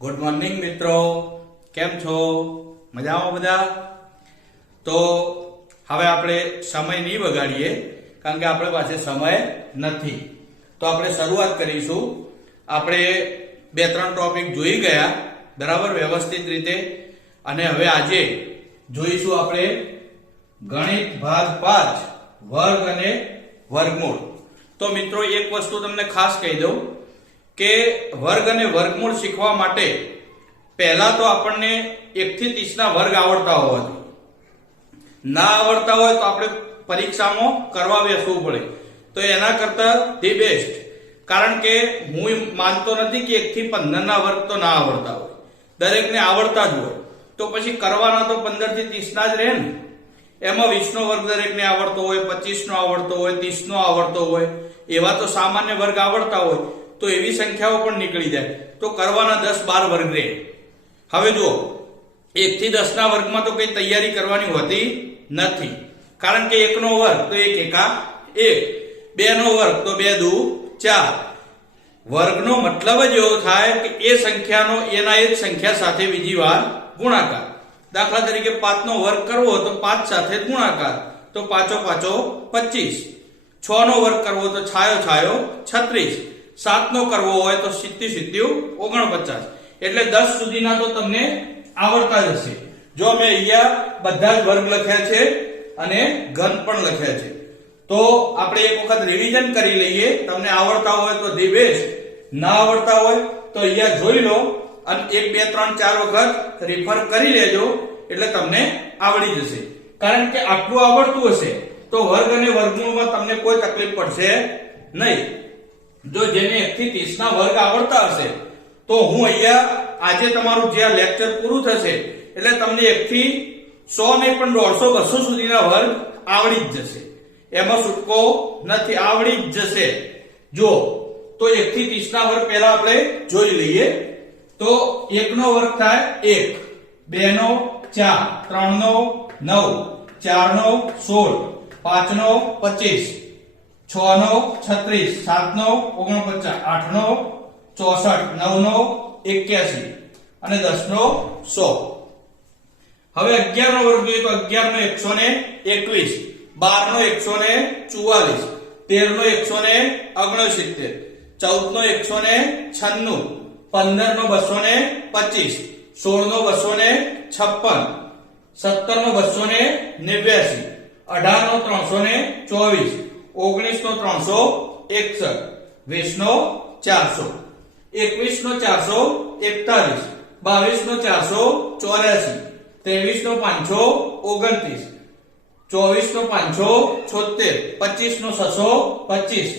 Good morning મિત્રો. કેમ છો? મજામાં બધા? તો હવે આપણે સમય નહીં બગાડીએ કારણ કે આપણે પાસે સમય નથી. તો આપણે શરૂઆત કરીશું. આપણે બે ત્રણ ટોપિક જોઈ ગયા, બરાબર? વ્યવસ્થિત રીતે. અને હવે આજે જોઈશું આપણે ગણિત ભાગ પાંચ, વર્ગ અને વર્ગમૂળ. તો મિત્રો, એક વસ્તુ તમને ખાસ કહી દઉં. કે વર્ગ અને વર્ગમૂળ શીખવા માટે પહેલા તો આપણને એકથી ત્રીસના વર્ગ આવડતા હોવા જોઈએ. ના આવડતા હોય તો આપણે પરીક્ષામાં કરવા બેસવું પડે. તો એના કરતા ધી બેસ્ટ. કારણ કે હું માનતો નથી કે એકથી પંદરના વર્ગ તો ના આવડતા હોય. દરેકને આવડતા જ હોય. તો પછી કરવાના તો પંદરથી ત્રીસના જ રહે ને. એમાં વીસનો વર્ગ દરેકને આવડતો હોય, પચીસનો આવડતો હોય, ત્રીસનો આવડતો હોય. એવા તો સામાન્ય વર્ગ આવડતા હોય. તો એવી સંખ્યાઓ પણ નીકળી જાય. તો કરવાના દસ બાર વર્ગ રહે હવે જુઓ એક થી દસ ના વર્ગમાં તો કઈ તૈયારી કરવાની હોતી નથી. કારણ કે એકનો વર્ગ તો એક એકા એક. બે નો વર્ગ તો બે દુ ચાર. વર્ગનો મતલબ જ એવો થાય કે એ સંખ્યાનો એના એ જ સંખ્યા સાથે બીજી વાર ગુણાકાર. દાખલા તરીકે પાંચનો વર્ગ કરવો તો પાંચ સાથે ગુણાકાર. તો પાંચો પાંચો પચીસ. છ નો વર્ગ કરવો તો છાયો છાયો છત્રીસ. સાતનો કરવો હોય તો સિત્તી સિત્તી ઓગણપચાસ. એટલે દસ સુધીના તો તમને આવડતા જ હશે જો મેં અહીંયા બધા જ વર્ગ લખ્યા છે અને ઘન પણ લખ્યા છે. તો આપણે એક વખત રિવિઝન કરી લઈએ. તમને આવડતા હોય તો બેસ્ટ ના આવડતા હોય તો અહીંયા જોઈ લો અને એક, બે, ત્રણ, ચાર વખત રિફર કરી લેજો. એટલે તમને આવડી જશે. કારણ કે આટલું આવડતું હશે તો વર્ગ અને વર્ગમૂળમાં તમને કોઈ તકલીફ પડશે નહીં. જો જેને એક થી ત્રીસ ના વર્ગ આવડતા હશે, તો હું અહીંયા આજે તમારું જે આ લેક્ચર પૂરું થશે, એટલે તમને એક થી સો ને પણ દોઢસો, બસો સુધીના વર્ગ આવડી જ જશે. એમાં છૂટકો નથી, આવડી જ જશે. જો, તો એક થી ત્રીસ ના વર્ગ પહેલા આપણે જોઈ લઈએ. તો એક નો વર્ગ થાય એક બે નો ચાર ત્રણ નો નવ ચાર નો સોળ પાંચ નો પચીસ. છ નવ છત્રીસ સાત નવ ઓગણપચાસ આઠ નવ ચોસઠ નવ નવ એક્યાસી અને દસ નો સો. હવે અગિયાર નો વર્ગ જોઈએ તો અગિયાર નો એકસો ને એકવીસ બાર નો એકસો ને ચુવાલીસ તેર નો એકસો ને ઓગણસિત્તેર ચૌદ નો એકસો ને છન્નું પંદર નો બસો ને પચીસ સોળ નો બસો ને છપ્પન સત્તર નો બસો ને નેવ્યાસી અઢાર નો ત્રણસો ને ચોવીસ ઓગણીસ ત્રણસો એકસઠ. વીસ ચારસો. એકવીસ ચારસો એકતાલીસ. બાવીસ ચારસો ચોર્યાસી. ત્રેવીસ પાંચસો ઓગણત્રીસ. ચોવીસ પાંચસો છોતેર પચીસ છસો પચીસ.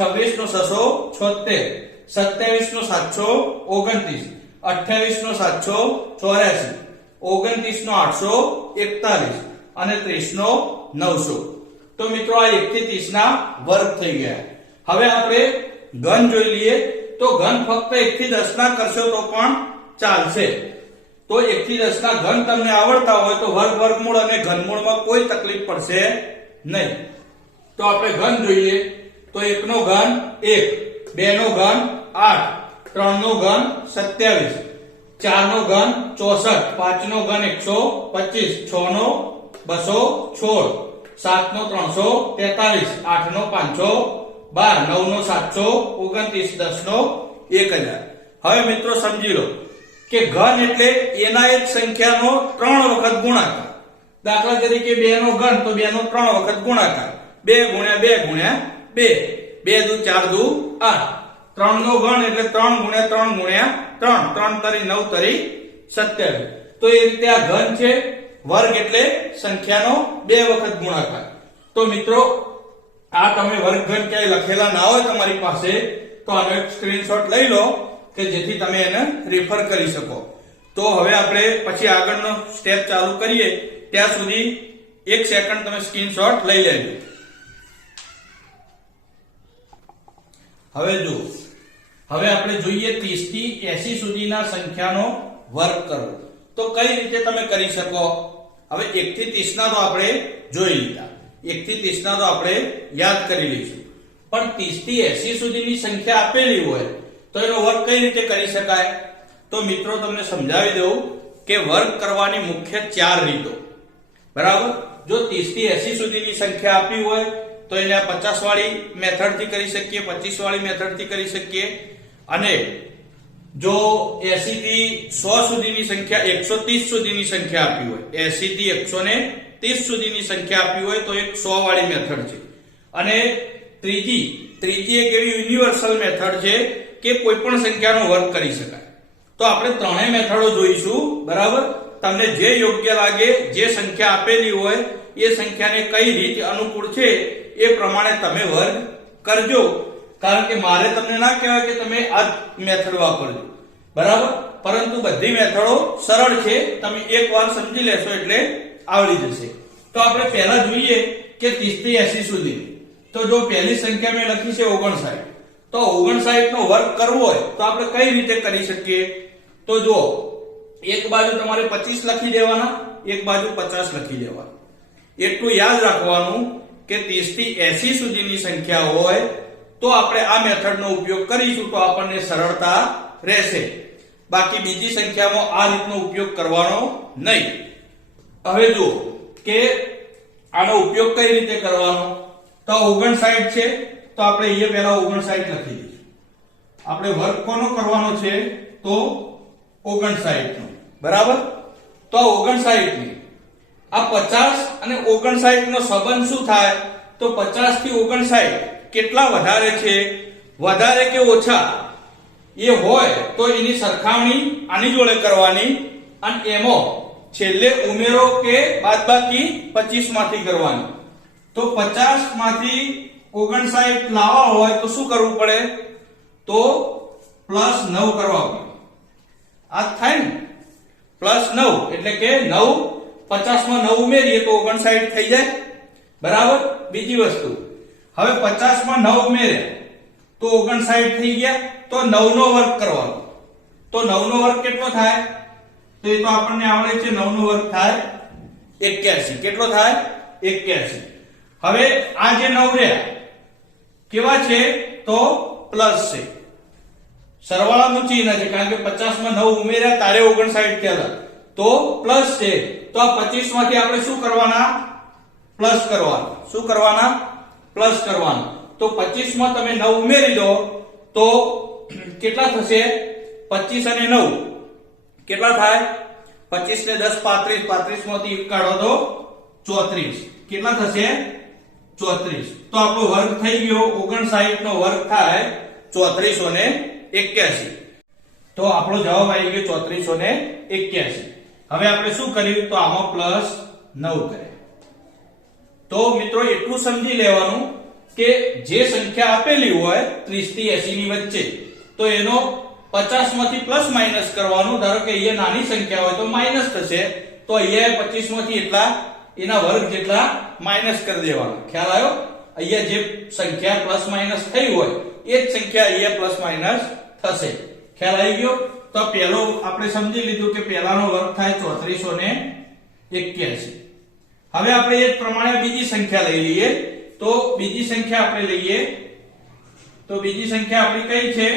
છવ્વીસ છસો છોતેર સત્યાવીસ સાતસો ઓગણત્રીસ. અઠ્યાવીસ સાતસો ચોર્યાસી. ઓગણત્રીસ આઠસો એકતાલીસ. અને ત્રીસ નો નવસો. તો મિત્રો, આ 1 થી ત્રીસ ના વર્ગ થઈ ગયા. હવે આપણે ઘન જોઈ લઈએ. તો ઘન ફક્ત 1 થી 10 ના કરશો તો પણ ચાલશે. તો 1 થી 10 ના ઘન તમને આવડતા હોય તો વર્ગ, વર્ગમૂળ અને ઘનમૂળમાં કોઈ તકલીફ પડશે નહીં. તો આપણે ઘન જોઈએ તો એકનો ઘન એક બે નો ઘન આઠ ત્રણ નો ઘન સત્યાવીસ ચાર નો ઘન ચોસઠ પાંચ નો ઘન એકસો પચીસ છ નો બસો સોળ. સાત નો ત્રણસો તેતાલીસ આઠ નો પાંચસો બાર નવ નો સાતસો, ઓગણત્રીસ દસ નો એક હજાર. હવે મિત્રો સમજી લો કે ઘન એટલે એના એક સંખ્યાનો ત્રણ વખત ગુણાકાર. દાખલા તરીકે બે નો ઘન તો બે નો ત્રણ વખત ગુણાકાર. બે ગુણ્યા બે ગુણ્યા બે. બે દુ ચાર દુ આઠ. ત્રણ નો ઘન એટલે ત્રણ ગુણ્યા ત્રણ ગુણ્યા ત્રણ. ત્રણ તરી નવ તરી સત્યાવીસ. તો એ રીતે આ ઘન છે વર્ગ એટલે સંખ્યાનો બે વખત ગુણાકાર. તો મિત્રો, આ તમે વર્ગઘન ક્યાંય લખેલા ના હોય તમારી પાસે, તો આનો એક સ્ક્રીનશોટ લઈ લો કે જેથી તમે એને રેફર કરી શકો. તો હવે આપણે પછી આગળનો સ્ટેપ ચાલુ કરીએ. ત્યાં સુધી એક સેકન્ડ તમે સ્ક્રીનશોટ લઈ લેજો. હવે જુઓ. હવે આપણે જોઈએ 30 થી એસી સુધીના સંખ્યાનો વર્ગ કરવો. તો કઈ રીતે તમે કરી શકો? હવે એક થી 30 ના તો આપણે જોઈ લીધા. એક થી 30 ના તો આપણે યાદ કરી લઈશું. પણ 30 થી એસી સુધીની સંખ્યા આપેલી હોય, તો એનો વર્ગ કઈ રીતે કરી શકાય? તો મિત્રો, તમને સમજાવી દઉં કે વર્ગ કરવાની મુખ્ય ચાર રીતો. બરાબર? જો 30 થી એસી સુધીની સંખ્યા આપી હોય, તો એને પચાસ વાળી મેથડથી કરી શકીએ પચીસ વાળી મેથડથી કરી શકીએ. અને જો એસી થી સો સુધીની સંખ્યા 130 સુધીની સંખ્યા આપી હોય એસી થી 130 સુધીની સંખ્યા આપી હોય, તો એક સો વાળી મેથડ છે. અને ત્રીજી ત્રીજી એક એવી યુનિવર્સલ મેથડ છે કે કોઈ પણ સંખ્યાનો વર્ગ કરી શકાય. તો આપણે ત્રણેય મેથડો જોઈશું, બરાબર? તમને જે યોગ્ય લાગે, જે સંખ્યા આપેલી હોય, એ સંખ્યાને કઈ રીત અનુકૂળ છે, એ પ્રમાણે તમે વર્ગ કરજો. કારણ કે મારે તમને ના કહેવાય કે તમે આ મેથડ વાપરજો. બરાબર? પરંતુ બધી મેથડો સરળ છે. તમે એકવાર સમજી લેશો એટલે આવડી જશે. તો આપણે પહેલા જોઈએ કે 30 થી 80 સુધી. તો જો પહેલી સંખ્યા મેં લખી છે 59 તો 59 નો વર્ગ કરવો હોય તો આપણે કઈ રીતે કરી શકીએ? તો જો, એક બાજુ તમારે 25 લખી દેવાના, એક બાજુ 50 લખી દેવાના. એટલું યાદ રાખવાનું કે 30 થી 80 સુધીની સંખ્યા હોય તો આપણે આ મેથડનો ઉપયોગ કરીશું તો આપણને સરળતા રહેશે. બાકી બીજી સંખ્યામાં આ રીતનો ઉપયોગ કરવાનો નહીં. હવે જુઓ કે આનો ઉપયોગ કઈ રીતે કરવાનો? તો 59 છે, તો આપણે અહીંયા પહેલા 59 લખી દઈશું. આપણે વર્ગ કોનો કરવાનો છે? તો 59 નો બરાબર? તો 59 ની આ 50 અને 59 નો સંબંધ શું થાય? તો 50 થી 59 કેટલા વધારે છે? વધારે કે ઓછા? એ હોય તો એની સરખામણી આની જોડે કરવાની અને એમાં છેલ્લે ઉમેરો કે બાદબાકી 25 માંથી કરવાની. તો 50 માંથી 59 લાવવા હોય તો શું કરવું પડે? તો પ્લસ 9 કરવા પડે. આ થાય ને? પ્લસ 9 એટલે કે 9 50 માં 9 ઉમેરીએ તો 59 થઈ જાય. બરાબર? બીજી વસ્તુ. હવે 50 માં 9 ઉમેરે, તો 59 થઈ ગયા, તો 9 નો વર્ગ કરવાનો. તો 9 નો વર્ગ કેટલો થાય? તો એ તો આપણને આવડે છે 9 નો વર્ગ થાય 81 કેટલો થાય? 81 હવે આ જે નવ રહ્યા, કેવા છે? તો પ્લસ છે. સરવાળાનું ચિહ્ન છે, કારણ કે 50 માં 9 ઉમેર્યા, તારે 59 થયા તો પ્લસ છે. તો આ 25 માંથી આપણે શું કરવાના? પ્લસ કરવાના. શું કરવાના? પ્લસ કરવાનું. તો 25 માં તમે 9 ઉમેરી દો તો કેટલા થશે? 25 અને 9 કેટલા થાય? 25 ને 10 35 35 માંથી એક કાઢો તો 34 કેટલા થશે? 34 તો આપણો વર્ગ થઈ ગયો 59 નો વર્ગ થાય 3481 ને 81 તો આપણો જવાબ આવી ગયો 3481 ને 81 હવે આપણે શું કર્યું? તો આમાં પ્લસ 9 કરે તો મિત્રો, એટલું સમજી લેવાનું કે જે સંખ્યા આપેલી હોય 30 થી 80 ની વચ્ચે, તો એનો 50 માંથી પ્લસ માઇનસ કરવાનું, ધારો કે અહીંયા નાની સંખ્યા હોય તો માઇનસ થશે, તો અહીંયા 25 માંથી એટલા, એના વર્ગ જેટલા માઇનસ કરી દેવાના. ખ્યાલ આવ્યો? અહીંયા જે સંખ્યા પ્લસ માઇનસ થઈ હોય, એ જ સંખ્યા અહીંયા પ્લસ માઇનસ થશે. ખ્યાલ આવી ગયો? તો પહેલો આપણે સમજી લીધું કે પહેલાનો વર્ગ થાય 34 ને 81 હવે આપણે એ જ પ્રમાણે બીજી સંખ્યા લઈ લઈએ. તો બીજી સંખ્યા આપણે લઈએ. તો બીજી સંખ્યા આપણી કઈ છે?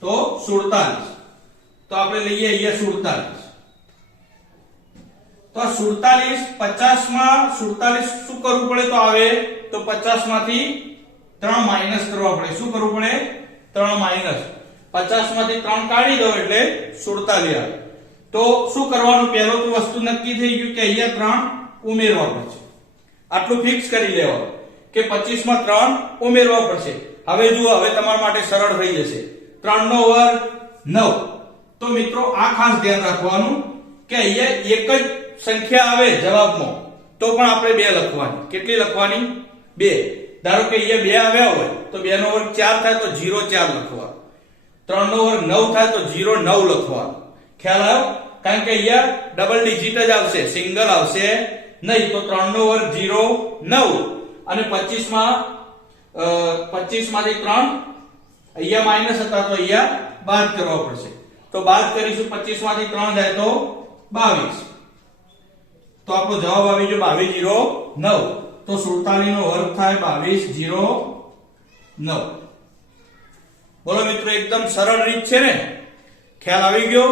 તો 47 તો આપણે લઈએ અહીંયા 47 તો આ 47 50 માં 47 શું કરવું પડે તો આવે? તો 50 માંથી 3 માઇનસ કરવા પડે. શું કરવું પડે? 3 માઇનસ 50 માંથી 3 કાઢી દો એટલે 47 આવે. તો શું કરવાનું? પહેલો તો વસ્તુ નક્કી થઈ ગયું કે અહીંયા 3 ઉમેરવા પડશે. આટલું ફિક્સ કરી લેવાનું કે 25 માં 3 ઉમેરવા પડશે. હવે જુઓ, હવે તમારા માટે સરળ થઈ જશે. 3 નો વર્ગ 9 તો મિત્રો, આ ખાસ ધ્યાન રાખવાનું કે અહીંયા એક જ સંખ્યા આવે જવાબમાં. તો પણ આપણે બે લખવાની. કેટલી લખવાની? બે. ધારો કે અહીંયા બે આવ્યા હોય, તો બે નો વર્ગ ચાર થાય તો ઝીરો ચાર લખવા. ત્રણ નો વર્ગ નવ થાય તો ઝીરો નવ લખવા. ખ્યાલ આવ્યો? કારણ કે અહીંયા ડબલ ડિજિટ જ આવશે. સિંગલ આવશે. નહીં, તો ત્રણ નો વર્ગ જીરો નવ. અને પચીસમાં પચીસમાંથી ત્રણ, અહીંયા માઇનસ હતા, તો અહીંયા બાદ કરવા પડશે. તો બાદ કરીશું પચીસમાંથી ત્રણ જાય તો બાવીસ. તો આપણો જવાબ આવી ગયો બાવીસ જીરો નવ. તો સુડતાલીસ નો વર્ગ થાય બાવીસ જીરો નવ. બોલો મિત્રો, એકદમ સરળ રીત છે ને? ખ્યાલ આવી ગયો?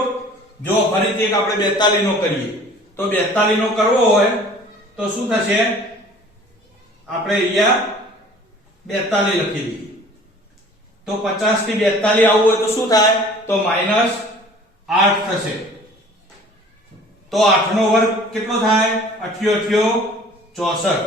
જો ફરીથી એક આપણે બેતાલીસ નો કરીએ. તો બેતાલીસ નો કરવો હોય તો શું થશે? આપણે અહીંયા બેતાલીસ લખી દઈએ. તો પચાસથી બેતાલીસ આવવું હોય તો શું થાય? તો માઇનસ આઠ થશે. તો આઠ નો વર્ગ કેટલો થાય? અઠ્યો અઠ્યો, ચોસઠ.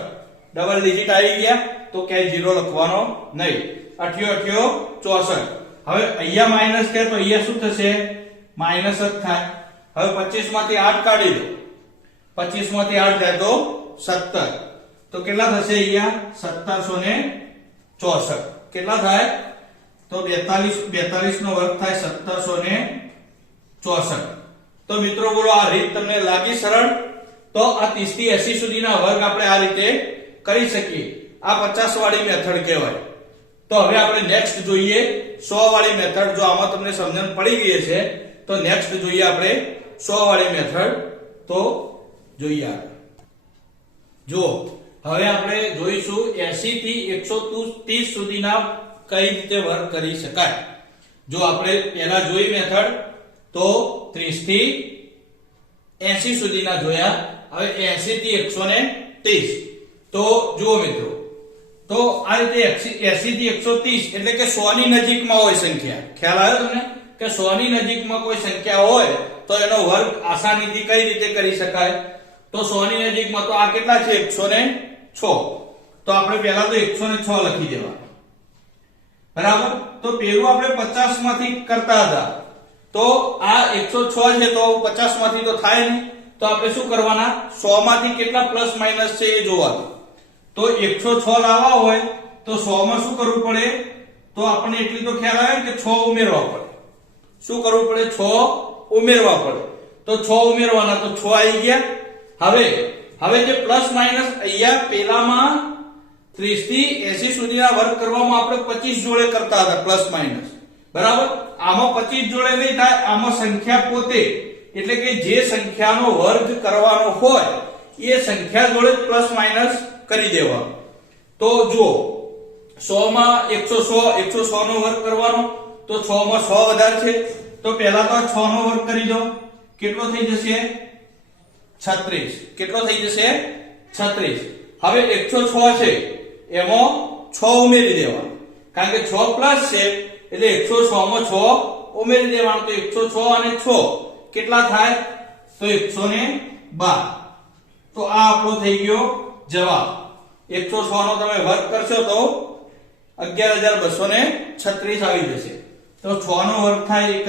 ડબલ ડિજિટ આવી ગયા, તો ક્યાંય જીરો લખવાનો નહીં. અઠ્યો અઠ્યો, ચોસઠ. હવે અહીંયા માઇનસ કે તો અહીંયા શું થશે? માઇનસ જ થાય. હવે પચીસમાંથી આઠ કાઢી દો. પચીસમાંથી આઠ જાય તો સત્તર તો કેટલા થશે અહીંયા સત્તરસો ને ચોસઠ કેટલા થાય તો બેતાલીસ બેતાલીસ નો વર્ગ થાય સત્તરસો ને ચોસઠ તો મિત્રો બોલો આ રીત તમને લાગી સરળ? તો આ 30 થી 80 સુધીના વર્ગ આપણે આ રીતે કરી શકીએ. આ 50 વાળી મેથડ કહેવાય. તો હવે આપણે નેક્સ્ટ જોઈએ 100 વાળી મેથડ જો આમાં તમને સમજણ પડી ગઈ છે તો નેક્સ્ટ જોઈએ આપણે 100 વાળી મેથડ તો જોઈએ આગળ. જુઓ, હવે આપણે જોઈશું 80 થી 130 સુધીના કઈ રીતે વર્ક કરી શકાય. જો આપણે પહેલા જોઈ મેથડ, તો 30 થી 80 સુધીના જોયા. હવે 80 થી 130 તો જુઓ મિત્રો, તો આ રીતે 80 થી 130 એટલે કે 100 ની નજીકમાં હોય સંખ્યા. ખ્યાલ આવ્યો તમને? કે 100 ની નજીકમાં કોઈ સંખ્યા હોય, તો એનો વર્ગ આસાનીથી કઈ રીતે કરી શકાય? તો 100 ની નજીકમાં તો આ કેટલા છે? 106 તો આપણે પહેલા તો 106 લખી દેવા. બરાબર? તો પેલું આપણે 50 માંથી કરતા હતા. તો આ 106 છે તો 50 માંથી તો થાય નહીં. તો આપણે શું કરવાના? 100 માંથી કેટલા પ્લસ માઇનસ છે એ જોવાનું તો 106 લાવવા હોય તો 100 માં શું કરવું પડે? તો આપણને એટલી તો ખ્યાલ આવે કે 6 ઉમેરવા પડે. શું કરવું પડે? 6 ઉમેરવા પડે. તો 6 ઉમેરવાના તો 6 આવી ગયા. હવે હવે જે પ્લસ માઇનસ અહીંયા પેલામાં 30 થી 80 સુધીના વર્ગ કરવામાં આપણે 25 જોડે કરતા હતા, પ્લસ માઇનસ. બરાબર? આમાં 25 જોડે નહીં થાય, આમાં સંખ્યા પોતે. એટલે કે જે સંખ્યાનો વર્ગ કરવાનો હોય, એ સંખ્યા જોડે પ્લસ માઇનસ કરી દેવા. તો જુઓ 100 માં 106 106 નો વર્ગ કરવાનો. તો 6 માં 100 વધારે છે. તો પહેલા તો 6 નો વર્ગ કરી દો. કેટલો થઈ જશે? 36 કેટલો થઈ જશે? 36 હવે એકસો છ છે એમાં છ ઉમેરી દેવાનો. કારણ કે છ પ્લસ છે, એટલે 106 માં છ ઉમેરી દેવાનું. તો એકસો છ અને છ કેટલા થાય? તો 112 તો આ આપણો થઈ ગયો જવાબ. 106 નો તમે વર્ગ કરશો તો 11236 આવી જશે. તો છ નો વર્ગ થાય એક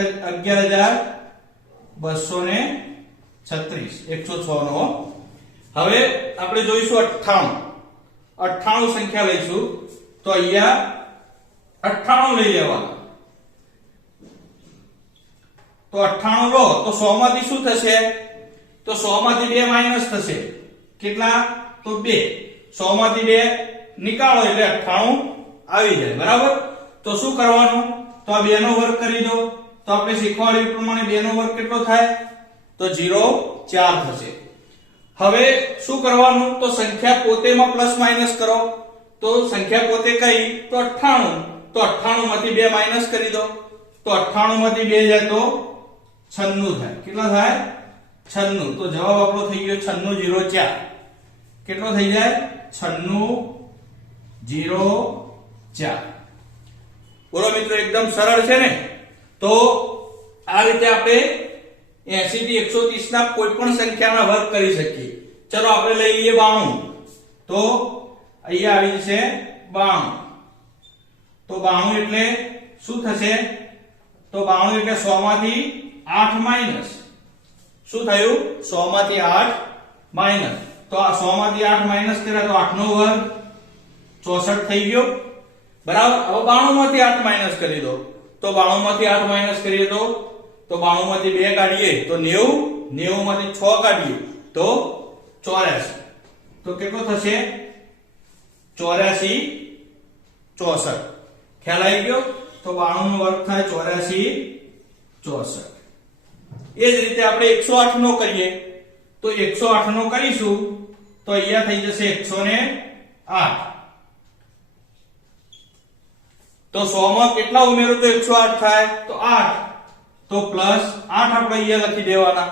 જ 11236 106 નો હવે આપણે જોઈશું 98 98 સંખ્યા લઈશું. તો અહીંયા 98 લઈ લેવાના. તો 98 લો. તો સો માંથી શું થશે? તો સો માંથી 2 માઇનસ થશે. કેટલા? તો બે. સો માંથી બે નીકાળો એટલે 98 આવી જાય. બરાબર? તો શું કરવાનું? તો આ બે નો વર્ગ કરી દો. તો આપણે શીખવાડ્યું પ્રમાણે બે નો વર્ગ કેટલો થાય? તો 0 4 થશે. હવે શું કરવાનું? તો સંખ્યા પોતેમાં પ્લસ માઇનસ કરો. તો સંખ્યા પોતે કઈ? તો 98 તો 98 માંથી બે માઇનસ કરી દો. તો 98 માંથી બે જાય તો 96 થાય. કેટલા થાય? 96 તો જવાબ આપણો થઈ ગયો 9604 કેટલો થઈ જાય? 9604 બોલો મિત્રો, એકદમ સરળ છે ને? તો આ રીતે આપણે 80 થી 130 ના કોઈ પણ સંખ્યાના વર્ગ કરી શકીએ. ચલો આપણે લઈ લઈએ 92 તો અહીંયા આવી જશે 92 તો 92 એટલે શું થશે? તો 92 એટલે 100 માંથી 8 માઇનસ શું થયું? 100 માંથી 8 માઇનસ તો આ 100 માંથી 8 માઇનસ કર્યા તો 8 નો વર્ગ 64 થઈ ગયો. બરાબર? હવે 92 માંથી 8 માઇનસ કરી દો. તો 92 માંથી 8 માઇનસ કરીએ તો તો 92 માંથી 2 કાઢીએ તો 90 90 માંથી 6 કાઢીએ તો 84 તો કેટલો થશે 84 64 ખ્યાલ આવી ગયો તો 92 નો વર્ગ થાય 84 64 એ જ રીતે આપણે 108 નો કરીએ તો 108 નો કરીશું તો અહીંયા થઈ જશે 108 તો 100 માં કેટલા ઉમેરો તો 108 થાય તો 8 તો પ્લસ આઠ આપણે અહીંયા લખી દેવાના.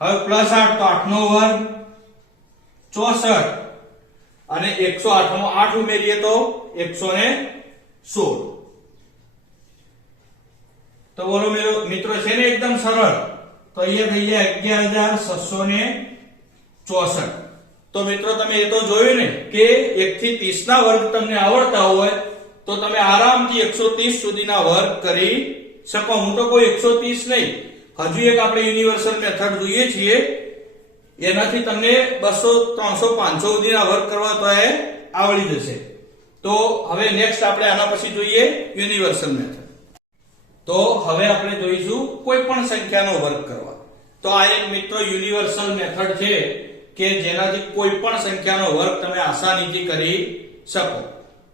હવે પ્લસ આઠ તો આઠ નો વર્ગ ચોસઠ. અને એકસો આઠમાં આઠ ઉમેરીએ તો એકસો ને સોળ. તો બોલો મિત્રો, છે ને એકદમ સરળ? તો અહીંયા થઈ જાય અગિયાર હજાર છસો ને ચોસઠ. તો મિત્રો, તમે એ તો જોયું ને કે એક થી ત્રીસ ના વર્ગ તમને આવડતા હોય, તો તમે આરામથી એકસો ત્રીસ સુધીના વર્ગ કરી શકો હું તો કોઈ એકસો ત્રીસ નહીં. હજુ એક આપણે યુનિવર્સલ મેથડ જોઈએ છીએ. એનાથી તમને બસો, ત્રણસો, પાંચસો સુધીના વર્ક કરવા તો એ આવડી જશે. તો હવે નેક્સ્ટ આપણે આના પછી જોઈએ યુનિવર્સલ મેથડ તો હવે આપણે જોઈશું કોઈ પણ સંખ્યાનો વર્ગ કરવા. તો આ એક મિત્રો યુનિવર્સલ મેથડ છે કે જેનાથી કોઈ પણ સંખ્યાનો વર્ગ તમે આસાનીથી કરી શકો.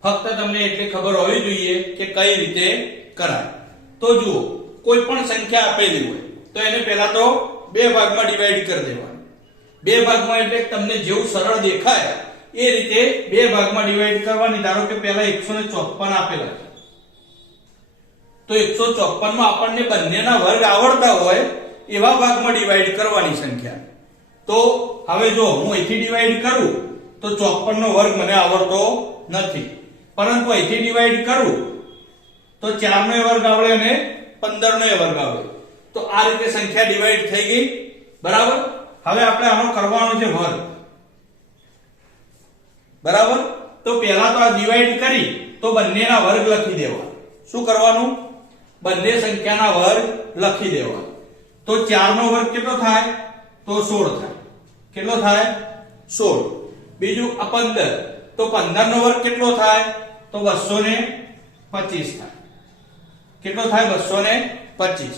ફક્ત તમને એટલી ખબર હોવી જોઈએ કે કઈ રીતે કરાય. તો જુઓ, કોઈ પણ સંખ્યા આપેલી હોય, તો એને પહેલા તો બે ભાગમાં ડિવાઈડ કરી દેવાની. બે ભાગમાં એટલે તમને જેવું સરળ દેખાય, એ રીતે બે ભાગમાં ડિવાઈડ કરવાની, ધારો કે પહેલા એકસો ને ચોપન આપેલા છે. તો એકસો ચોપનમાં આપણને બંનેના વર્ગ આવડતા હોય, એવા ભાગમાં ડિવાઈડ કરવાની સંખ્યા. તો હવે જો હું અહીંથી ડિવાઈડ કરું, તો ચોપન નો વર્ગ મને આવડતો નથી. પરંતુ અહીંથી ડિવાઈડ કરું તો ચાર નો વર્ગ આવડે અને પંદર નો વર્ગ આવડે તો આ રીતે સંખ્યા ડિવાઈડ થઈ ગઈ બરાબર હવે આપણે આનો કરવાનો છે વર્ગ બરાબર તો પહેલા તો આ ડિવાઈડ કરી તો બંનેના વર્ગ લખી દેવા શું કરવાનું બંને સંખ્યાના વર્ગ લખી દેવા તો 4 નો વર્ગ કેટલો થાય તો 16 થાય કેટલો થાય 16 બીજું આ 15 તો 15 નો વર્ગ કેટલો થાય તો 225 થાય કેટલો થાય? 225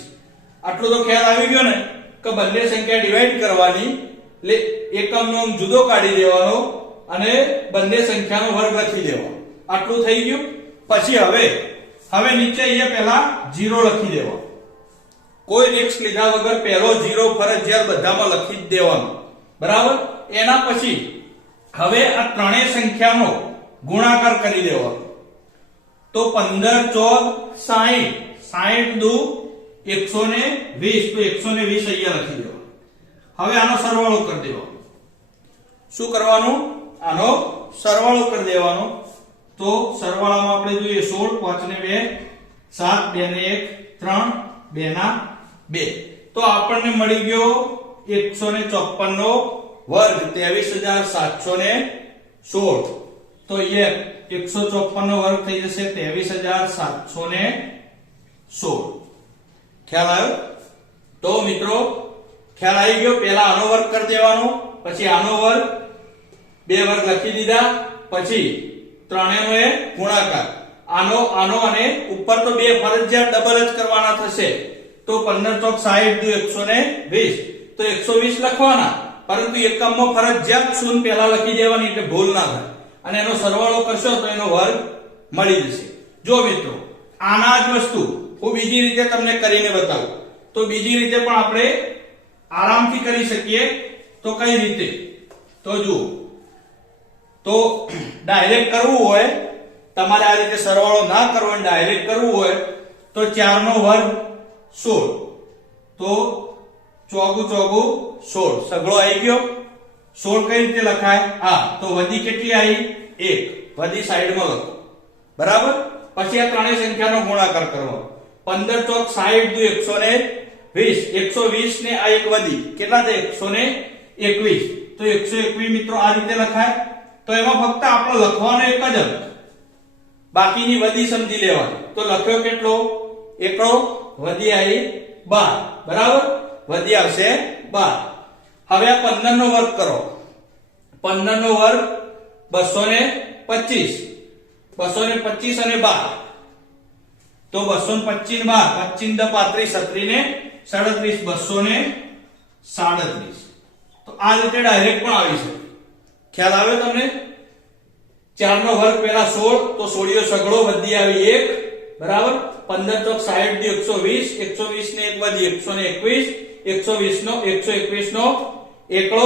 આટલો તો ખ્યાલ આવી ગયો ને કે બંને સંખ્યા ડિવાઈડ કરવાની, એટલે એકમનો અંક જુદો કાઢી દેવાનો અને બંને સંખ્યાનો વર્ગ લખી દેવાનો. આટલું થઈ ગયું. પછી હવે હવે નીચે અહીંયા પહેલા 0 લખી દેવા કોઈ રિસ્ક લીધા વગર પહેલો 0 ફરજિયાત બધામાં લખી જ દેવાનો. બરાબર? એના પછી હવે આ ત્રણેય સંખ્યાનો ગુણાકાર કરી દેવાનો. તો 15 14 60 60 દુ 120 તો 120 અહીંયા લખી દેવાનો હવે આનો સરવાળો કરી દેવો શું કરવાનું? આનો સરવાળો કરી દેવાનો. તો સરવાળામાં આપણે જોઈએ 16 5 ને 2 7 2 ને 1 3 2 ના બે. તો આપણને મળી ગયો 154 નો વર્ગ. 23716 તો એ 154 નો વર્ગ થઈ જશે 23716 ખ્યાલ આવ્યો? તો મિત્રો, ખ્યાલ આવી ગયો. પહેલા આનો વર્ગ કરી દેવાનો, પછી આનો વર્ગ, બે વર્ગ લખી દીધા, પછી ત્રણેયનો એ ગુણાકાર. આનો આનો અને ઉપર તો બે ફરજિયાત ડબલ જ કરવાના થશે. તો 15 ચોક 60 દુ 120 તો 120 લખવાના. પરંતુ એકમમાં ફરજિયાત શૂન્ય પહેલા લખી દેવાની એટલે ભૂલ ના થાય. અને એનો સરવાળો કરશો તો એનો વર્ગ મળી જશે. જો મિત્રો, આના જ વસ્તુ હું બીજી રીતે તમને કરીને બતાવું. તો બીજી રીતે પણ આપણે આરામથી કરી શકીએ. તો કઈ રીતે? તો જુઓ. તો ડાયરેક્ટ કરવું હોય, તમારે આ રીતે સરવાળો ના કરવો ડાયરેક્ટ કરવું હોય, તો 4 નો વર્ગ સોળ. તો ચોગુ ચોગુ સોળ. સગળો આવી ગયો. 16 કઈ રીતે લખાય? હા તો વધી કેટલી આવી? એક. વધી સાઈડમાં લખો. બરાબર? પછી આ ત્રણેય સંખ્યાનો ગુણાકાર કરવો. 15 ચોક 60 દુ 120 120 ને આ એક વધી. કેટલા છે એકસો ને એકવીસ. તો 121 મિત્રો આ રીતે લખાય. તો એમાં ફક્ત આપણે લખવાનો એક જ બાકીની વધી સમજી લેવાની. તો લખ્યો કેટલો? એકડો વધી આવી બાર. બરાબર? વધી આવશે 12 હવે આ 15 નો વર્ગ કરો. 15 નો વર્ગ 225 225 અને બાર. તો બસો ને 12 25 ને 35 37 ને 237 તો આ રીતે ડાયરેક્ટ પણ આવી શકે. ખ્યાલ આવ્યો તમને? ચાર નો વર્ગ પેલા સોળ, તો સોળીઓ સગડો વધી આવી એક, બરાબર? 15 ચોક 60 દી 120 120 ને એક વધી 121 120 નો 121 નો એકડો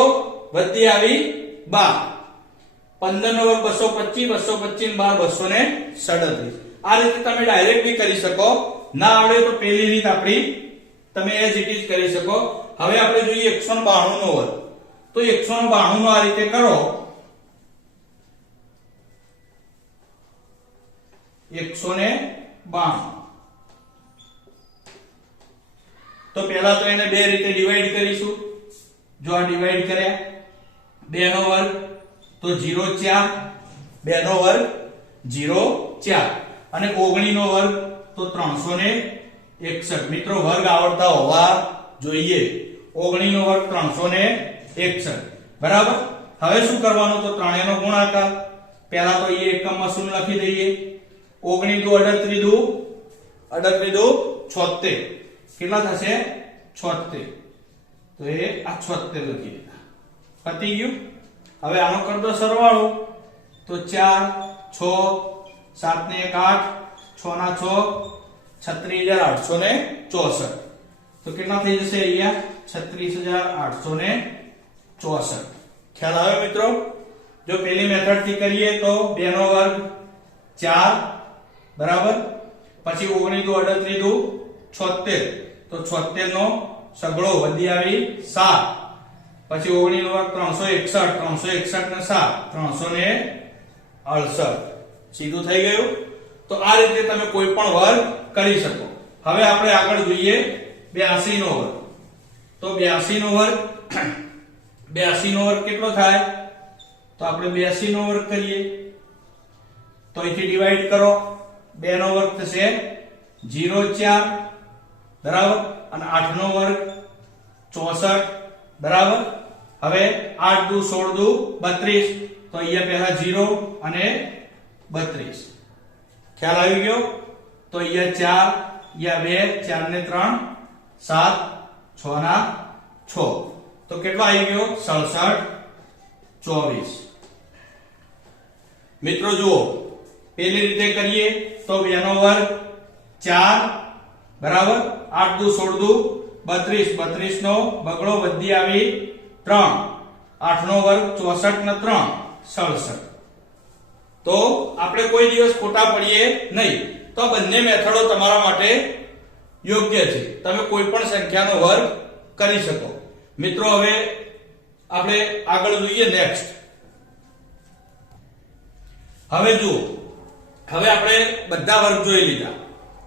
વધી આવી બાર પંદર નો વર્ગ 225 225 ને સડત્રીસ. આ રીતે તમે ડાયરેક્ટ બી કરી શકો. ના આવડે તો પેલી રીત આપણી તમે એ ઇટ ઇઝ કરી શકો. હવે આપણે જોઈએ એકસો બાણું નો વર્ગ. તો એકસો બાણું નો આ રીતે કરો. એકસો ને બાણું. તો પહેલા તો એને બે રીતે ડિવાઈડ કરીશું. જો આ ડિવાઈડ કર્યા બે નો વર્ગ તો જીરો ચાર, બે નો વર્ગ જીરો ચાર. અને ઓગણી નો વર્ગ તો ત્રણસો ને એકસઠ. મિત્રો, વર્ગ આવડતા હોવા જોઈએ. ઓગણી નો વર્ગ ત્રણસો ને એકસઠ. બરાબર? હવે શું કરવાનું? તો ત્રણેયનો ગુણાકાર. પહેલા તો એ એકમમાં શું લખી દઈએ? ઓગણી દુ અડત્રી દુ અડત્રી દુ છોતેર. કેટલા થશે? છોતેર. તો એ આ છોતેર લખી દીધા પતી ગયું? હવે આનો કર દો સરવાળો. તો ચાર, છ સાત ને એક આઠ છ ના છ છત્રીસ હજાર આઠસો ને ચોસઠ. તો કેટલા થઈ જશે અહીંયા? છત્રીસ હજાર આઠસો ને ચોસઠ. ખ્યાલ આવ્યો મિત્રો? જો પેલી મેથડથી કરીએ તો બે નો વર્ગ ચાર, બરાબર? પછી ઓગણીસ દુ અડત્રીસ દુ છોતેર તો છોતેર નો સગળો વધી આવી સાત. પછી ઓગણીસ નો ત્રણસો એકસઠ ત્રણસો એકસઠ ને સાત, ત્રણસો ને અડસઠ. સીધું થઈ ગયું? તો આ રીતે તમે કોઈ પણ વર્ગ કરી શકો. હવે આપણે આગળ જોઈએ બ્યાસી નો વર્ગ. તો બ્યાસી નો વર્ગ, બ્યાસી નો વર્ગ કેટલો થાય? તો આપણે બ્યાસી નો વર્ગ કરીએ. તો અહીંથી ડિવાઈડ કરો. બે નો વર્ગ થશે જીરો ચાર. બરાબર? અને આઠ નો વર્ગ ચોસઠ, બરાબર? હવે આઠ દુ સોળ દુ બત્રીસ. તો અહીંયા પહેલા જીરો અને બત્રીસ. ખ્યાલ આવી ગયો? તો અહીંયા ચાર, અહીંયા બે ચાર ને ત્રણ, સાત છ ના છ. તો કેટલો આવી ગયો? સડસઠ, ચોવીસ. મિત્રો, જુઓ, પેલી રીતે કરીએ તો બે નો વર્ગ ચાર બરાબર? આઠ દુ સોળ દુ બત્રીસ. બત્રીસ નો બગડો વધી આવી ત્રણ. આઠ નો વર્ગ ચોસઠ ને ત્રણ. સડસઠ. તો આપણે કોઈ દિવસ ખોટા પડીએ નહીં. તો બંને મેથડો તમારા માટે યોગ્ય છે. તમે કોઈ પણ સંખ્યાનો વર્ગ કરી શકો. મિત્રો, હવે આપણે આગળ જોઈએ નેક્સ્ટ. હવે જુઓ. હવે આપણે બધા વર્ગ જોઈ લીધા.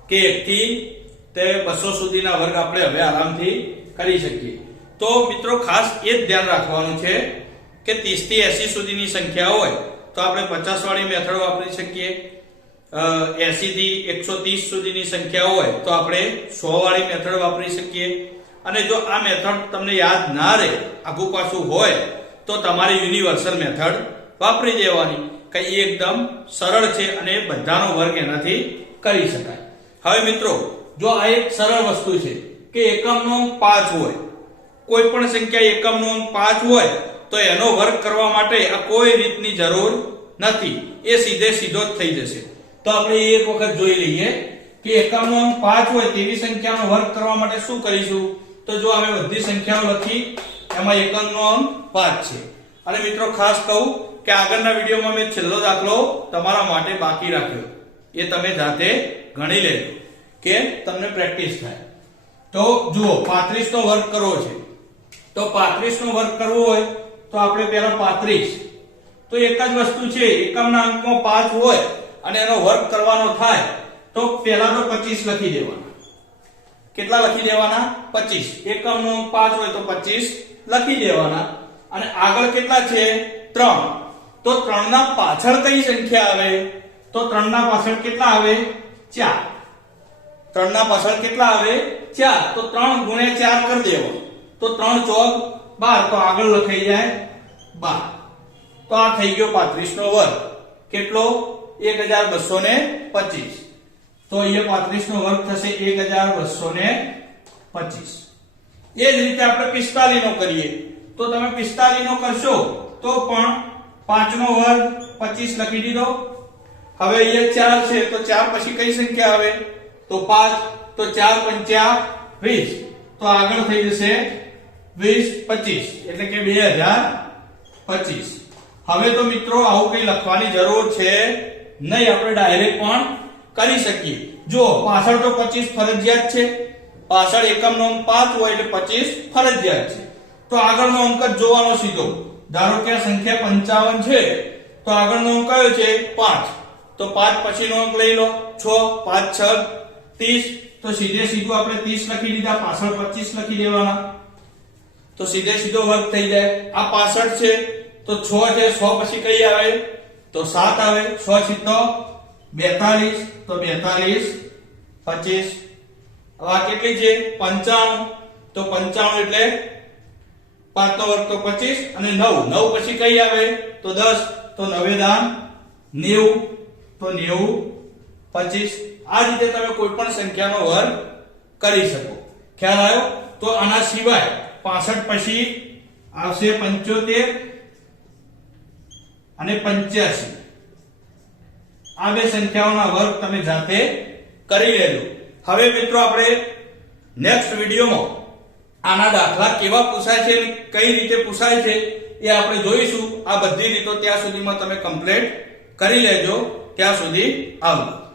કે એકથી તે બસો સુધીના વર્ગ આપણે હવે આરામથી કરી શકીએ. તો મિત્રો ખાસ એ જ ધ્યાન રાખવાનું છે કે ત્રીસથી એસી સુધીની સંખ્યા હોય તો આપણે પચાસ વાળી મેથડ વાપરી શકીએ. એસી થી એકસો ત્રીસ સુધીની સંખ્યા હોય તો આપણે સો વાળી મેથડ વાપરી શકીએ. અને જો આ મેથડ તમને યાદ ના રહે આઘું પાછું હોય, તો તમારે યુનિવર્સલ મેથડ વાપરી દેવાની કે એ એકદમ સરળ છે અને બધાનો વર્ગ એનાથી કરી શકાય. હવે મિત્રો જો આ એક સરળ વસ્તુ છે કે એકમનો અંક પાંચ હોય, કોઈ પણ સંખ્યા એકમનો અંક પાંચ હોય, તો એનો વર્ગ કરવા માટે આ કોઈ રીતની જરૂર નથી. એ સીધે સીધો જ થઈ જશે. તો આપણે એક વખત જોઈ લઈએ કે એકમનો અંક પાંચ હોય તેવી સંખ્યાનો વર્ગ કરવા માટે શું કરીશું? તો જો અમે બધી સંખ્યાઓ લખી, એમાં એકમનો અંક પાંચ છે. અને મિત્રો, ખાસ કહું કે આગળના વિડીયોમાં મેં છેલ્લો દાખલો તમારા માટે બાકી રાખ્યો. એ તમે જાતે ગણી લેજો. કે તમને પ્રેક્ટિસ થાય. તો જુઓ 35 નો વર્ગ કરવો છે. તો 35 નો વર્ગ કરવો હોય, તો આપણે પહેલા 35 તો એક જ વસ્તુ છે, એકમના અંકમાં પાંચ હોય અને એનો વર્ગ કરવાનો થાય, તો પહેલા તો 25 લખી દેવાના. કેટલા લખી દેવાના? 25 એકમનો અંક પાંચ હોય તો 25 લખી દેવાના. અને આગળ કેટલા છે? ત્રણ. તો ત્રણ ના પાછળ કઈ સંખ્યા આવે? તો ત્રણ ના પાછળ કેટલા આવે? 4 3 ના પાછળ કેટલા આવે? ચાર. તો ત્રણ ગુણ્યા ચાર કરી દેવો. તો ત્રણ ચોક બાર. તો આગળ લખાઈ જાય બાર. તો આ થઈ ગયો 35 નો વર્ગ. કેટલો? 1225 તો અહીંયા 35 નો વર્ગ થશે 1225 એ જ રીતે આપણે 45 નો કરીએ. તો તમે 45 નો કરશો, તો પણ પાંચમો વર્ગ 25 લખી દીધો. હવે અહીંયા ચાર છે, તો ચાર પછી કઈ સંખ્યા આવે? તો પાંચ, તો ચાર પંચા વીસ. તો આગળ થઈ જશે વીસ પચીસ. એટલે કે 2025 હવે તો મિત્રો આવું કઈ લખવાની જરૂર છે નહીં. આપણે ડાયરેક્ટ પણ કરી શકીએ. જો પાછળ તો 25 ફરજિયાત છે. પાછળ એકમનો અંક પાંચ હોય એટલે પચીસ ફરજિયાત છે. તો આગળનો અંક જ જોવાનો સીધો. ધારો કે આ સંખ્યા પંચાવન છે, તો આગળનો અંક કયો છે? પાંચ. તો પાંચ પછીનો અંક લઈ લો. છ, પાંચ, છ ત્રીસ, તો સીધે સીધું આપણે ત્રીસ લખી દીધા પાછળ પચીસ લખી દેવાના. તો સીધે સીધો વર્ગ થઈ જાય. આ પાસઠ છે, તો છ છે, છ પછી કઈ આવે? તો સાત આવે. છ સીધો બેતાલીસ, તો બેતાલીસ, પચીસ. આ કેટલી છે? પંચાણું. તો પંચાણું એટલે પાંચનો વર્ગ તો પચીસ અને નવ. નવ પછી કઈ આવે? તો દસ. તો નવે નેવું. તો નેવું, પચીસ. આ રીતે તમે કોઈ પણ સંખ્યાનો વર્ગ કરી શકો. ખ્યાલ આવ્યો? તો આના સિવાય પાસઠ પછી આવશે પંચોતેર અને પંચ્યાસી. આ બે સંખ્યાઓના વર્ગ તમે જાતે કરી લેજો. હવે મિત્રો આપણે નેક્સ્ટ વિડીયોમાં આના દાખલા કેવા પૂછાય છે, કઈ રીતે પૂછાય છે, એ આપણે જોઈશું. આ બધી રીતો ત્યાં સુધીમાં તમે કમ્પ્લીટ કરી લેજો. ત્યાં સુધી આવજો